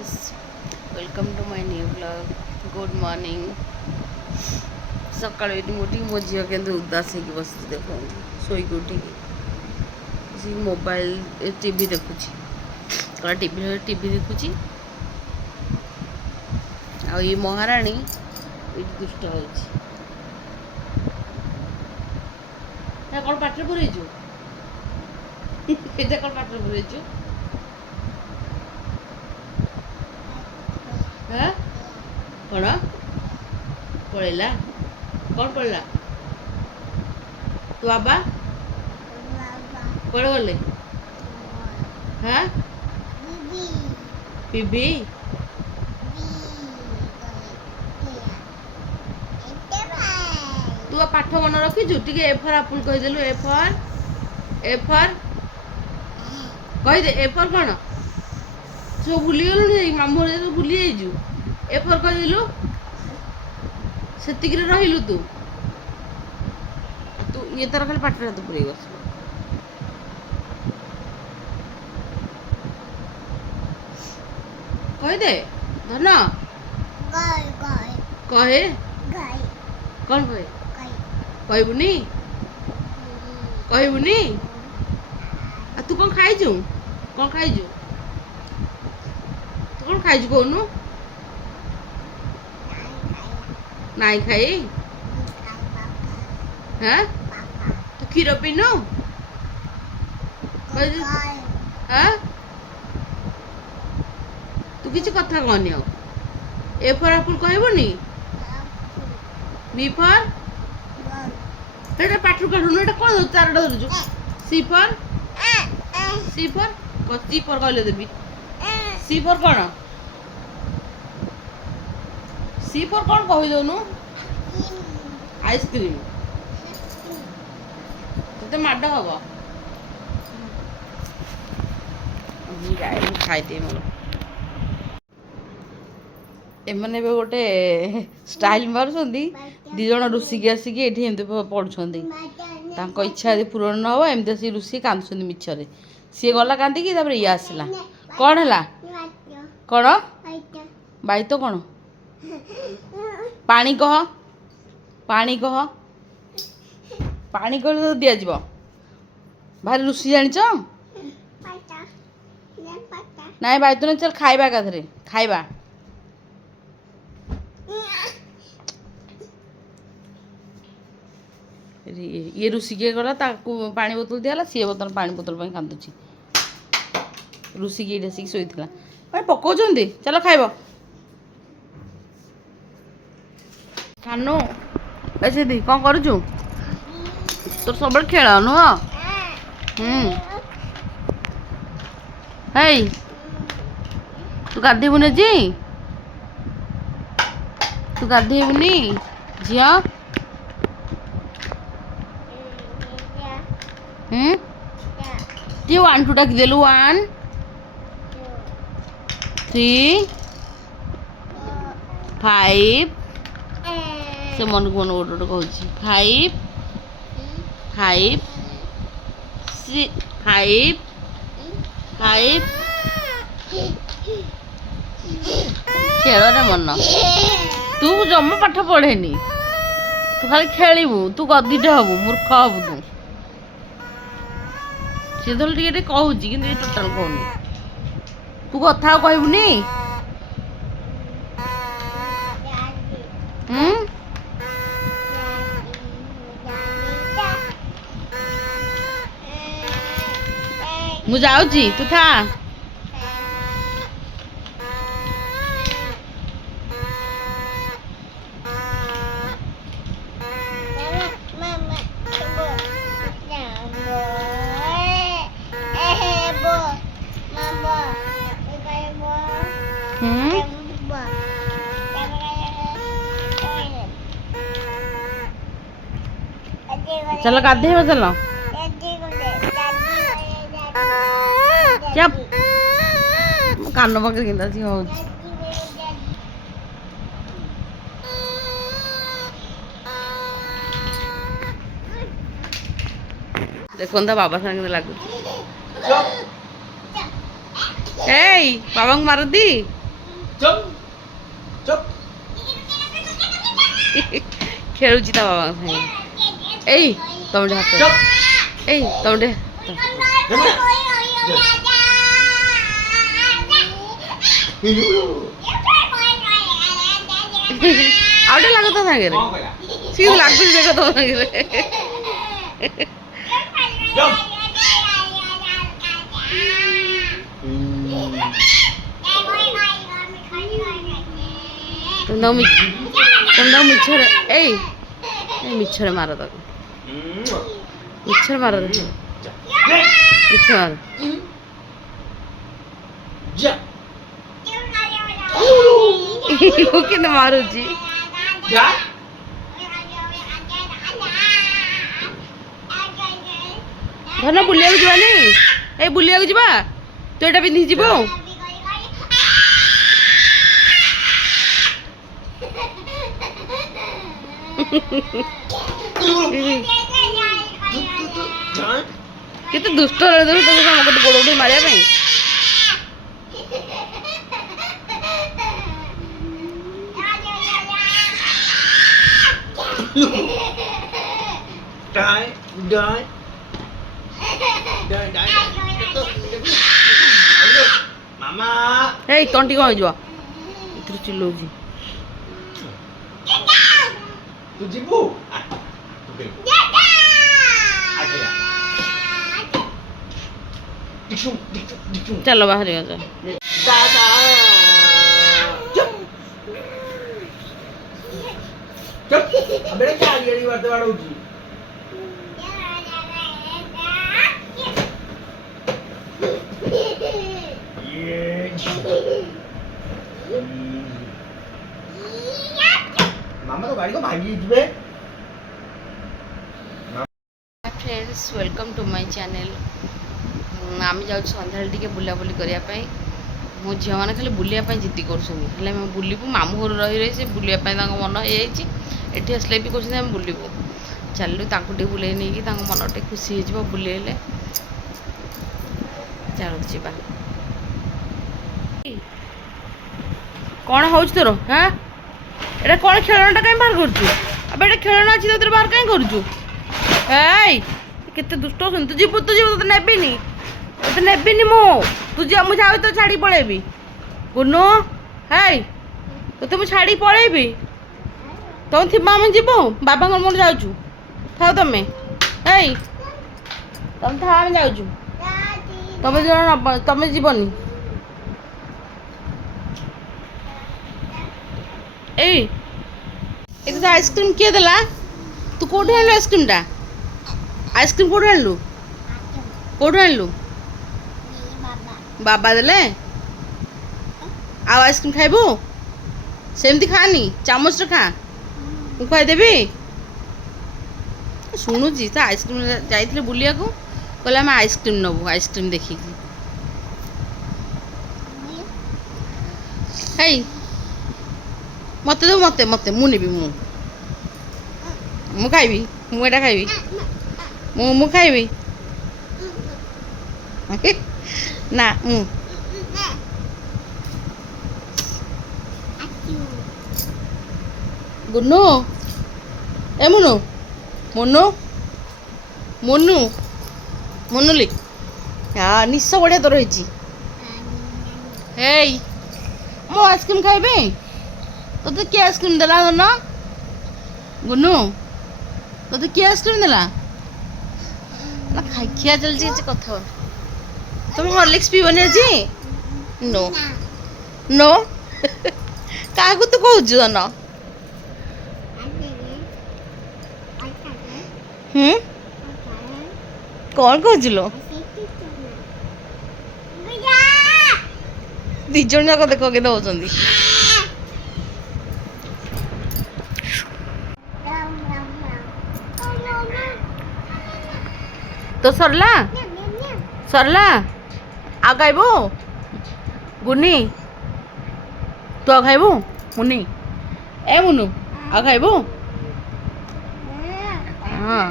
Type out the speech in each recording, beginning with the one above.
guys, welcome to my new vlog. Good morning. सकाळी मोठी मो झील के उदास हो बस देख शोक उठिकी मोबाइल टीवी देखुची टीवी देखुची आ ये महाराणी ये दुष्ट हो कौन पाठ पुरेचु ये कौन पाठ पुरेचु हाँ कौन पढ़ेला कौन पढ़ला तू बाबा कौन बोले हाँ बीबी तू पाठ मन रखीचु टे ए फॉर एप्पल कहीदेलु ए फॉर कहीदे ए फॉर कौन सब भूली गलु मामू तो भूली जाइजु ए फॉर कहीदेलु सेतिक रहिलु तू तू ये तरह खाली पाठ हाथ पुरे बस कहीदे धन कहे कौन कहे कहबुनी कहबुनी तू कौन खाइजु तू कौन खाइजु कहनु नाई खाई हाँ तू क्षीर पीनु हाँ तू किसी कथा कहनी ए फॉर एप्पल कहबुनी बी फॉर पाठ काढुन कौन चारटा धरु सी फॉर कहले देवी सी फॉर कौन सी फॉर कौन कहीदनु आइसक्रीम तो माड हम खाई मोर एमने गोटे स्टाइल मारुंट दिज रुषिकी आसिक ये पढ़ुंट इच्छा यदि पूरण न हो एमती आसिक रुषि कांदुंट मिछरे सी गला कांदिकी ये आसला कौन है कौन बाई तो कौन पानी कह पानी कह दिज भारी रुषि जान ना बाई तो चल खाइबा एकाथरे खाइबा ये रुषि किए गला पानी बोतल दिहला सी बर्तन पानी बोतल कांदुची रुषि की आसिक शोला मैं पकाउंट चल खाइब खानु ऐसे दी कौन करुचु तोर सब खेल नुह है तू गाधेबुनि जी तू गाधेबुनि झिया ये 1 2 डाकिदेलु 1 3 5 से मन को मन गोटे गोटे कहूँ 5 खेल मन तू जमा पाठ पढ़ेनी तू खाली खेलबू तू गदीटे हबू मूर्ख हबू तू सी तो टे कहूँ कि टोटाल कहूनी तू कथा कहबुनी मु जाऊँगी तू था चलो गाधेब चलो चप कान पाखे कि हो देखो बाबा संगे लगू ए बाबा को मारती ଖେଳୁଛି ତା ବାବା ସାଙ୍ଗେ। ଏଇ ତମେ ହାତ ଏଇ ତମେ ଆଉ ଟିକେ ଲାଗ ତ ସାଙ୍ଗରେ ସିଏ ଲାଗୁଛି ଦେଖ ତମ ସାଙ୍ଗରେ। ତମେ ମିଛରେ ଏଇ ମିଛରେ ମାର ତାକୁ ମିଛରେ ମାର ମିଛ ମାର। କେମିତି ମାରୁଛି ଧନ ବୁଲିବାକୁ ଯିବାନି ଏଇ ବୁଲିବାକୁ ଯିବା ତୁ ଏଇଟା ପିନ୍ଧିକି ଯିବୁ। କେତେ ଦୁଷ୍ଟ ତୋତେ ଗୋଟେ ଗୋଡ଼ ଉଠେଇ ମାରିବା ପାଇଁ। ଏଇ ତଣ୍ଟି କ'ଣ ହେଇଯିବ ଏଥିରେ ଚିଲଉଛି। ଚାଲ ବାହାରି मामा तो गाड़ी को भागी जिबे। Friends welcome to my channel. आम जाऊँ सन्ध्या टे बुलाबुली करने मो झील मैंने खाली बुलापी जिद्दी कर बुलू मामू घर रही रही से बुलापी मन ये आसले भी कहते बुलू चलू टे बुले नहीं मन टे खुशी हो बुलेले चल जा कौन हो तोर हाँ एटा कौन खेलना कहीं बाहर करूँ अब एटा खेलना अच्छी तो बाहर कहीं करूँ केते दुष्ट हो तू जीव तो नेबिनी तो नेबिनी तू मुझे तो छाड़ी पलैबी गुनु है तो मुझे छाड़ी पलैबी तुम थी आम जीव बाबा मोर जाऊँ था तुम्हें है तुम था आम जाऊँ तुम जीवनी तो आइसक्रीम किए देला तू कौटू आनलु आइसक्रीमटा आइसक्रीम कौटू आनलु कौटू आनलु बाबा देले आउ आइसक्रीम खाइबू सेमती खानी चामच खा मु खुआदेवी शुणुची तो आइसक्रीम जाइए बुलिया को कहले आम आइसक्रीम नबू आइसक्रीम देखिकी है मत दो मत मत मुझे मु खाइबी मुझे खाइबी मु खाइबी ना गुन्नू ए मुनु मुनु मुनु मुनुली हाँ निश बढ़िया तो रही हे मो आइसक्रीम खाइबे तो किए आइसक्रीम देला ना गुन्नू तो किए आइसक्रीम देला ना खाई खिया चलती कथा तुम हॉर्लिक्स पीबनी आज नो नो क्या तू कहूँ धन कौन कहूँ दिज जाक देख के दौरान तो सरला सरला आ खाइबू गुनी तू आ खाइबू मुनी ए मुनु आ खाइबू हाँ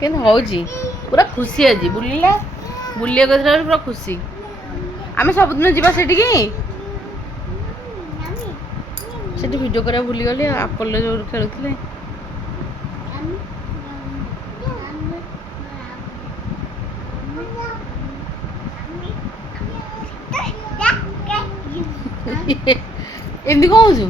କେମିତି ହେଉଛି ପୁରା ଖୁସି ଆଜି ବୁଲିଲା ବୁଲିବାକୁ ଆସିଲା ବେଳେ ପୁରା ଖୁସି। ଆମେ ସବୁଦିନ ଯିବା ସେଠିକି। ସେଠି ଭିଡ଼ିଓ କରିବାକୁ ଭୁଲିଗଲି ଆଉ ଆପଲରେ ଯୋଉ ଖେଳୁଥିଲେ। ଏମିତି କଣ ହଉଛୁ?